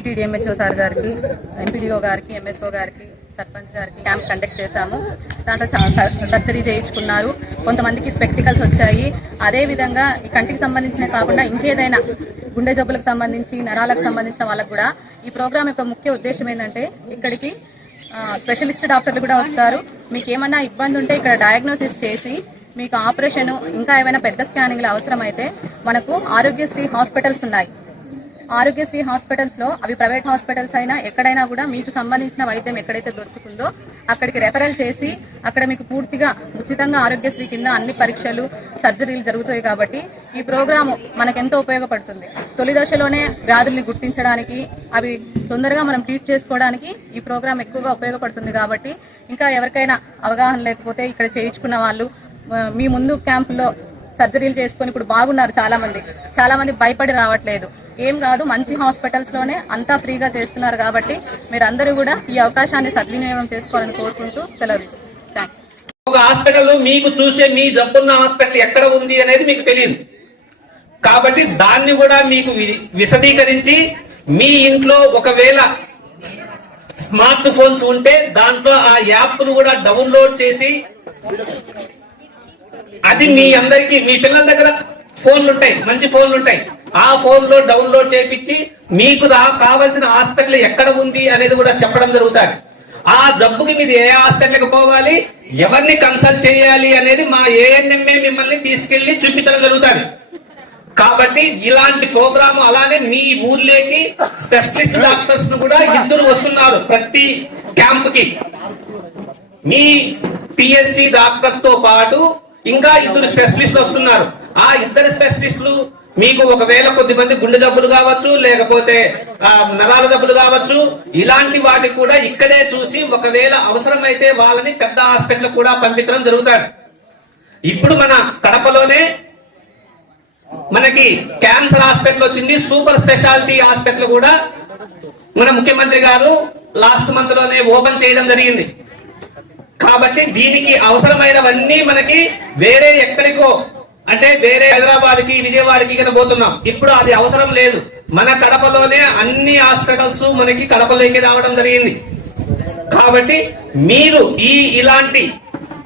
Deputy sir గారికి MPDO గారికి MSO గారికి సర్పంచ్ గారికి క్యాంప్ కండక్ట్ చేశాము. దాంట్లో చా- సర్జరీ చేయించుకున్నారు. కొంతమందికి స్పెక్టికల్స్ వచ్చాయి. అదే విధంగా ఈ కంటికి సంబంధించిన కాకుండా ఇంకేదైనా గుండె జబ్బులకు సంబంధించి నరాలకు సంబంధించిన వాళ్ళకు కూడా ఈ ప్రోగ్రామ్ యొక్క ముఖ్య ఉద్దేశం ఏంటంటే ఇక్కడికి స్పెషలిస్ట్ డాక్టర్లు కూడా వస్తారు. మీకు ఏమన్నా ఇబ్బంది ఉంటే ఇక్కడ డయాగ్నోసిస్ చేసి మీకు ఆపరేషన్ ఇంకా ఏమైనా పెద్ద స్కానింగ్లు అవసరమైతే మనకు ఆరోగ్యశ్రీ హాస్పిటల్స్ ఉన్నాయి. ఆరోగ్యశ్రీ హాస్పిటల్స్లో అవి ప్రైవేట్ హాస్పిటల్స్ అయినా ఎక్కడైనా కూడా మీకు సంబంధించిన వైద్యం ఎక్కడైతే దొరుకుతుందో అక్కడికి రెఫరల్ చేసి అక్కడ మీకు పూర్తిగా ఉచితంగా ఆరోగ్యశ్రీ కింద అన్ని పరీక్షలు సర్జరీలు జరుగుతాయి కాబట్టి ఈ ప్రోగ్రాము మనకెంతో ఉపయోగపడుతుంది. తొలి దశలోనే వ్యాధుల్ని గుర్తించడానికి అవి తొందరగా మనం ట్రీట్ చేసుకోవడానికి ఈ ప్రోగ్రామ్ ఎక్కువగా ఉపయోగపడుతుంది కాబట్టి ఇంకా ఎవరికైనా అవగాహన లేకపోతే ఇక్కడ చేయించుకున్న వాళ్ళు మీ ముందు క్యాంపులో సర్జరీలు చేసుకొని ఇప్పుడు బాగున్నారు చాలా మంది చాలా మంది భయపడి రావట్లేదు. ఏం కాదు మంచి హాస్పిటల్స్లోనే అంతా ఫ్రీగా చేస్తున్నారు కాబట్టి మీరు అందరూ కూడా ఈ అవకాశాన్ని సద్వినియోగం చేసుకోవాలని కోరుకుంటూ సెలవు ఒక హాస్పిటల్ మీకు చూసే మీ జబ్బున్న హాస్పిటల్ ఎక్కడ ఉంది అనేది మీకు తెలియదు. కాబట్టి దాన్ని కూడా మీకు వి- విశదీకరించి మీ ఇంట్లో ఒకవేళ స్మార్ట్ ఫోన్స్ ఉంటే దాంట్లో ఆ యాప్ను కూడా డౌన్లోడ్ చేసి అది మీ అందరికి మీ పిల్లల దగ్గర ఫోన్లు ఉంటాయి మంచి ఫోన్లు ఉంటాయి ఆ ఫోన్లో డౌన్లోడ్ చేపించి మీకు రా- కావాల్సిన హాస్పిటల్ ఎక్కడ ఉంది అనేది కూడా చెప్పడం జరుగుతుంది. ఆ జబ్బుకి మీరు ఏ హాస్పిటల్కి పోవాలి ఎవరిని కన్సల్ట్ చేయాలి అనేది మా ఏఎన్ఎంఏ మిమ్మల్ని తీసుకెళ్ళి చూపించడం జరుగుతుంది. కాబట్టి ఇలాంటి ప్రోగ్రామ్ అలానే మీ ఊర్లోకి స్పెషలిస్ట్ డాక్టర్స్ కూడా ఇద్దరు వస్తున్నారు ప్రతి క్యాంప్కి మీ పిఎస్సి డాక్టర్తో పాటు ఇంకా ఇద్దరు స్పెషలిస్టులు వస్తున్నారు. ఆ ఇద్దరు స్పెషలిస్టులు మీకు ఒకవేళ కొద్ది మంది గుండె జబ్బులు కావచ్చు లేకపోతే నరాల జబ్బులు కావచ్చు ఇలాంటి వాటికి కూడా ఇక్కడే చూసి ఒకవేళ అవసరమైతే వాళ్ళని పెద్ద హాస్పిటల్ కూడా పంపించడం జరుగుతాడు. ఇప్పుడు మన కడపలోనే మనకి క్యాన్సర్ హాస్పిటల్ వచ్చింది సూపర్ స్పెషాలిటీ హాస్పిటల్ కూడా. మన ముఖ్యమంత్రి గారు లాస్ట్ మంత్లోనే ఓపెన్ చేయడం జరిగింది. కాబట్టి దీనికి అవసరమైనవన్నీ మనకి వేరే ఎక్కడికో అంటే వేరే హైదరాబాద్కి విజయవాడకి కింద పోతున్నాం. ఇప్పుడు అది అవసరం లేదు. మన కడపలోనే అన్ని హాస్పిటల్స్ మనకి కడపలోకి రావడం జరిగింది. కాబట్టి మీరు ఈ ఇలాంటి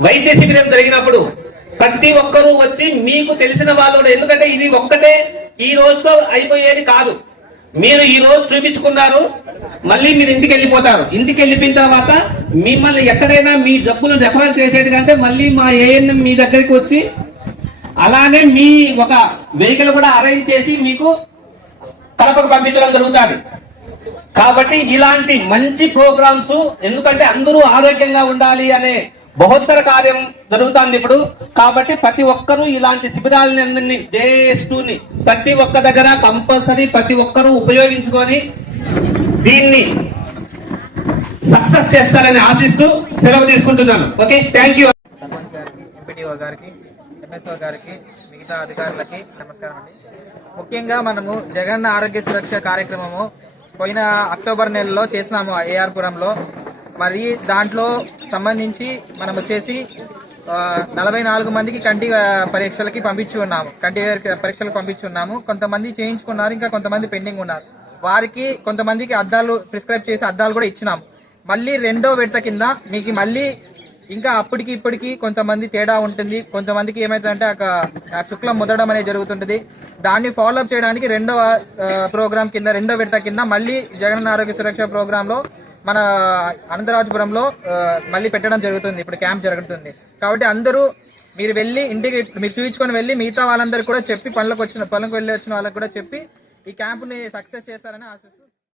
వైద్య శిబిరం జరిగినప్పుడు ప్రతి ఒక్కరూ వచ్చి మీకు తెలిసిన వాళ్ళు కూడా- ఎందుకంటే ఇది ఒక్కటే ఈ రోజుతో అయిపోయేది కాదు. మీరు ఈ రోజు చూపించుకున్నారు మళ్ళీ మీరు ఇంటికి వెళ్ళిపోతారు. ఇంటికి వెళ్ళిపోయిన తర్వాత మిమ్మల్ని ఎక్కడైనా మీ జబ్బులు రెఫరల్ చేసేది కంటే మళ్ళీ మా ఏఎన్ఎం మీ దగ్గరికి వచ్చి అలానే మీ ఒక వెహికల్ కూడా అరేంజ్ చేసి మీకు కడపకు పంపించడం జరుగుతుంది. కాబట్టి ఇలాంటి మంచి ప్రోగ్రామ్స్ ఎందుకంటే అందరూ ఆరోగ్యంగా ఉండాలి అనే బహుత్తర కార్యం జరుగుతుంది ఇప్పుడు. కాబట్టి ప్రతి ఒక్కరూ ఇలాంటి శిబిరాలని అందరినీ జేఎస్ ప్రతి ఒక్క దగ్గర కంపల్సరీ ప్రతి ఒక్కరూ ఉపయోగించుకొని దీన్ని సక్సెస్ చేస్తారని ఆశిస్తూ సెలవు తీసుకుంటున్నాను. Okay thank you. ఎంపీటీఓ గారికి ఎంఎస్ఓ గారికి మిగతా అధికారులకి నమస్కారం అండి. ముఖ్యంగా మనము జగన్ ఆరోగ్య సురక్ష కార్యక్రమము పోయిన అక్టోబర్ నెలలో చేసినాము ఏఆర్పురంలో. మరి దాంట్లో సంబంధించి మనం వచ్చేసి నలభై నాలుగు మందికి కంటి పరీక్షలకి పంపించి ఉన్నాము. కంటి పరీక్షలకు పంపించి ఉన్నాము. కొంతమంది చేయించుకున్నారు ఇంకా కొంతమంది పెండింగ్ ఉన్నారు. వారికి కొంతమందికి అద్దాలు ప్రిస్క్రైబ్ చేసి అద్దాలు కూడా ఇచ్చినాము మళ్ళీ రెండో విడత కింద మీకు మళ్ళీ ఇంకా అప్పటికి ఇప్పటికి కొంతమంది తేడా ఉంటుంది. కొంతమందికి ఏమైతుందంటే ఆ శుక్లం ముదడం అనేది జరుగుతుంటుంది. దాన్ని ఫాలో అప్ చేయడానికి రెండవ ప్రోగ్రామ్ కింద రెండో విడత కింద మళ్ళీ జగన్ ఆరోగ్య సురక్ష ప్రోగ్రామ్లో మన అనంతరాజపురంలో మళ్ళీ పెట్టడం జరుగుతుంది. ఇప్పుడు క్యాంప్ జరుగుతుంది. కాబట్టి అందరూ మీరు వెళ్ళి ఇంటికి మీరు చూపించుకొని వెళ్ళి మిగతా వాళ్ళందరూ కూడా చెప్పి పనులకు వచ్చిన పనులకు వెళ్ళి వచ్చిన వాళ్ళకి కూడా చెప్పి ఈ క్యాంపుని సక్సెస్ చేస్తారని ఆశిస్తున్నాను